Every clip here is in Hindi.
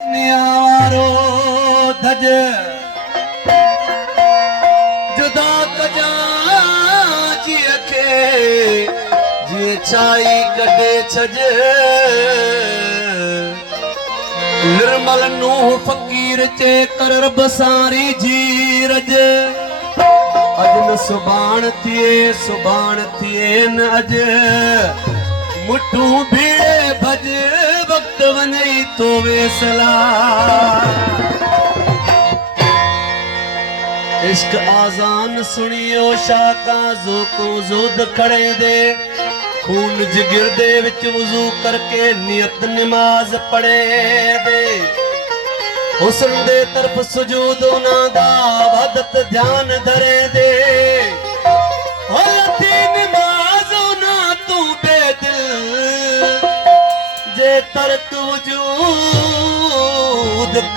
न्यारो धज जुदा कजा जी खे जी चाई कढे छज निर्मल नूह फकीर चे कर बसारी जी रज अज न सुबान थिए न अज मुठू भीड़े भज वक्त वनई तो वेसला इश्क आजान सुनियो शाका जो को जुद खड़े दे खून जिगर दे विच वजू करके नियत नमाज पढ़े दे हुस्न दे तरफ सुजूद ना दा वदत ध्यान धरे दे हलती नमाज ना तू बेदिल जे तरक वजूद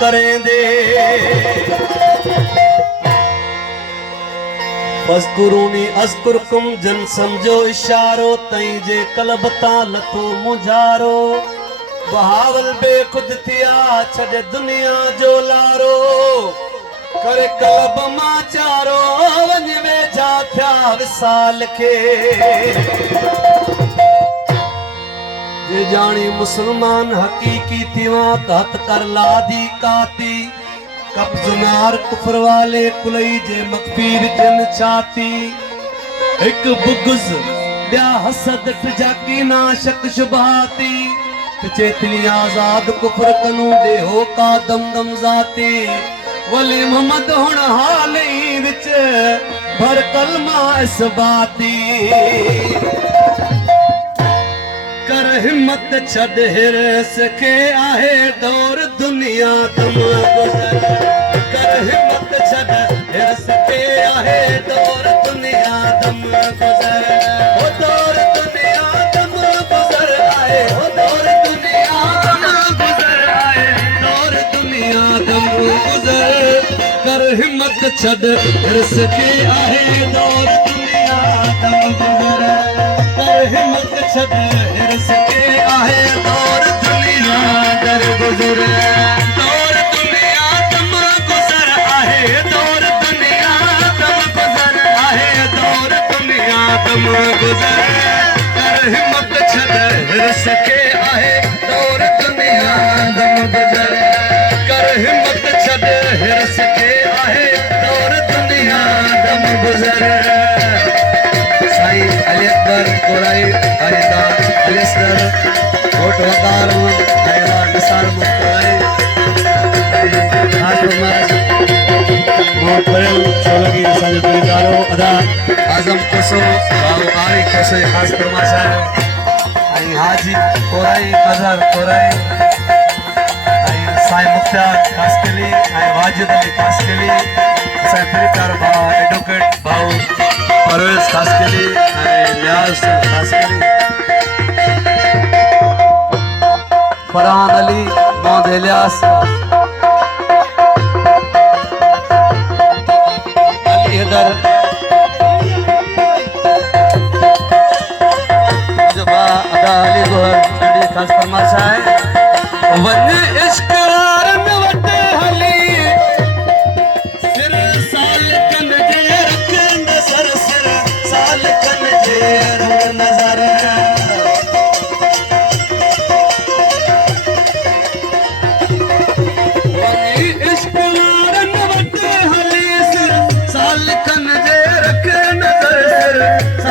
करें दे फज़कुरूनी अज़कुरकुम जन समझो इशारो तई जे कलब ता लथो मुझारो बहावल बेखुद थिया छॾे दुनिया जो लारो करे कलब मां चारो वञ वेझा थिया विसाल खे जे जानी मुसलमान हकीकी थिवा त हथ कर लादी काती कब्ज़नार कुफर वाले कुलई जे मकफीर जन छाती एक बुगुज ब्या हसद ठजाकी ना शक शुबहाती चेतनी आजाद कुफर कनू दे हो का दम दम जाती वली मोहम्मद हुन हाल ही विच भर कलमा इस बाती कर हिम्मत छद हिरस के आहे दौर दुनिया तुम गुजर कर हिम्मत छद हिरस के आहे दौर दुनिया तुम गुजर ओ दौर दुनिया तुम गुजर आए ओ दौर दुनिया तुम गुजर आए दौर दुनिया तुम गुजर कर हिम्मत छद हिरस के आहे दौर दुनिया तुम गुजर कर हिम्मत छद सके आहे दौर दुनिया दर गुजर दौर दुनिया तम गुजर आहे दौर दुनिया तम गुजर आहे दौर दुनिया तम गुजर कर हिम्मत छद सके आहे दौर दुनिया तम गुजर कर हिम्मत छद सके आहे दौर दुनिया तम गुजर साईं अली अकबर कोराई आयदा अलिस्तर कोट वकार आयदा निसार मुक्ताई आज हमारा बहुत बड़े सोलगी साजो तुलिदारो अदा आजम कोसो बाबू आरी कोसो खास फरमाशा आई हाजी कोराई अजहर कोराई आई साईं मुख्तार खास के लिए आई वाजिद अली खास के लिए साईं प्यार भाव एडवोकेट भाव परवेज खास के लिए लियाज खास के लिए फरहान अली मोहम्मद इलियास अली हैदर जबा अदा अली गोहर चंडी खास फरमाशा है वन इश्क रन वटे हली सिर साल कन जे रख नजर सिर साल कन जे रख नजर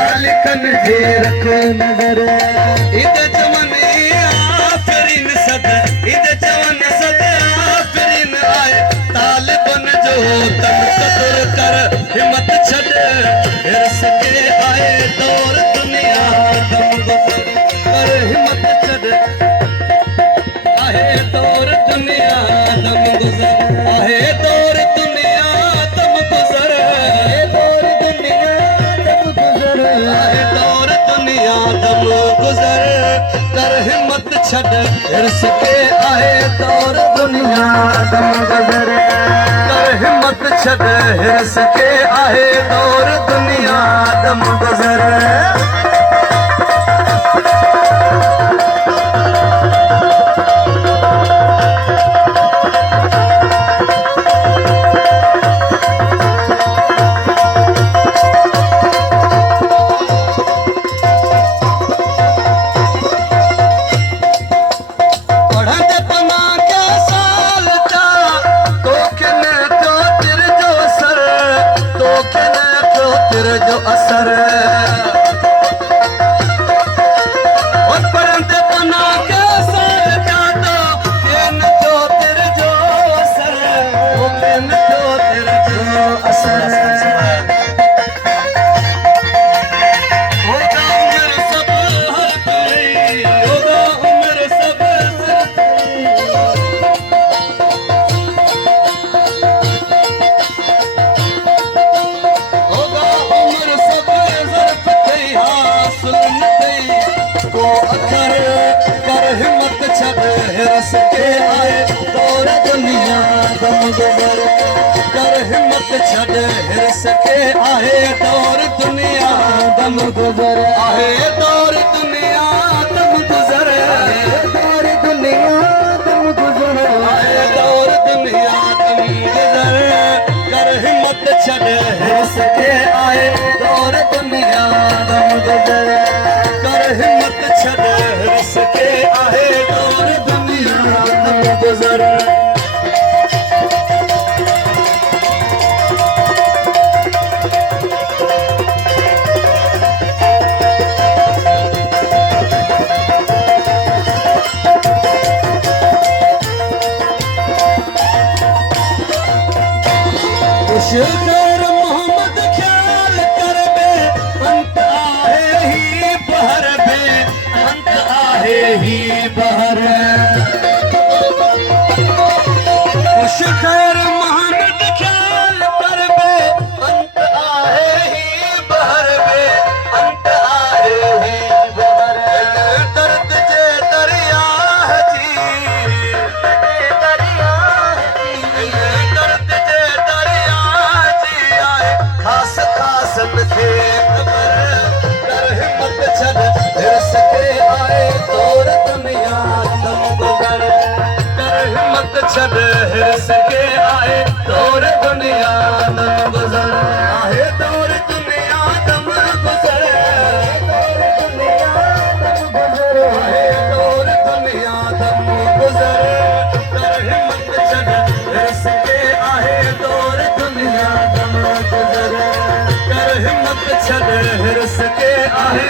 रख नजर इद चमन आफरीन सद इद चमन सद आफरीन आए तालिबन जो तम कदर कर हिम्मत छद हिरस के आए दौर दुनिया दम गुजर कर हिम्मत छद आए दौर दुनिया दम गुजर आए दौर दुनिया दम गुजर आए दौर दुनिया दम गुजर आए दौर दुनिया दम गुजर कर हिम्मत छद हिरस के आए दौर दुनिया दम गुजर कर हिम्मत छद हिरस के आए दौर दुनिया दम गुजर दम गुज़र कर हिम्मत छॾ हिरस के आहे दौर दुनिया दम गुज़र आहे दौर दुनिया दम गुज़र दौर दुनिया दम गुज़र आहे दौर दुनिया दम गुज़र कर हिम्मत छॾ हिरस के आहे दौर दुनिया दम गुज़र कर हिम्मत छॾ हिरस के आहे दौर दुनिया दम गुज़र शुक्र मोहम्मद ख्याल कर बे अंत आहे ही बहर बे अंत आहे ही बहर शुक्र मोहम्मद ख्याल कर बे अंत आहे ही बहर बे अंत आहे ही बहर दर्द जे दरिया जी दरिया दर्द जे दरिया खास खासन खे ख़बर कर हिम्मत छॾ हिरस के आए दौर दुनिया दम गुज़र कर हिम्मत छॾ हिरस के आए दौर दुनिया दम गुज़र आहे दौर दुनिया दम गुज़र दौर दुनिया दम गुज़र आहे दौर दुनिया दम गुज़र कर हिम्मत छॾ हिरस के आहे दौर दुनिया दम गुज़र कर हिम्मत छॾ हिरस के आहे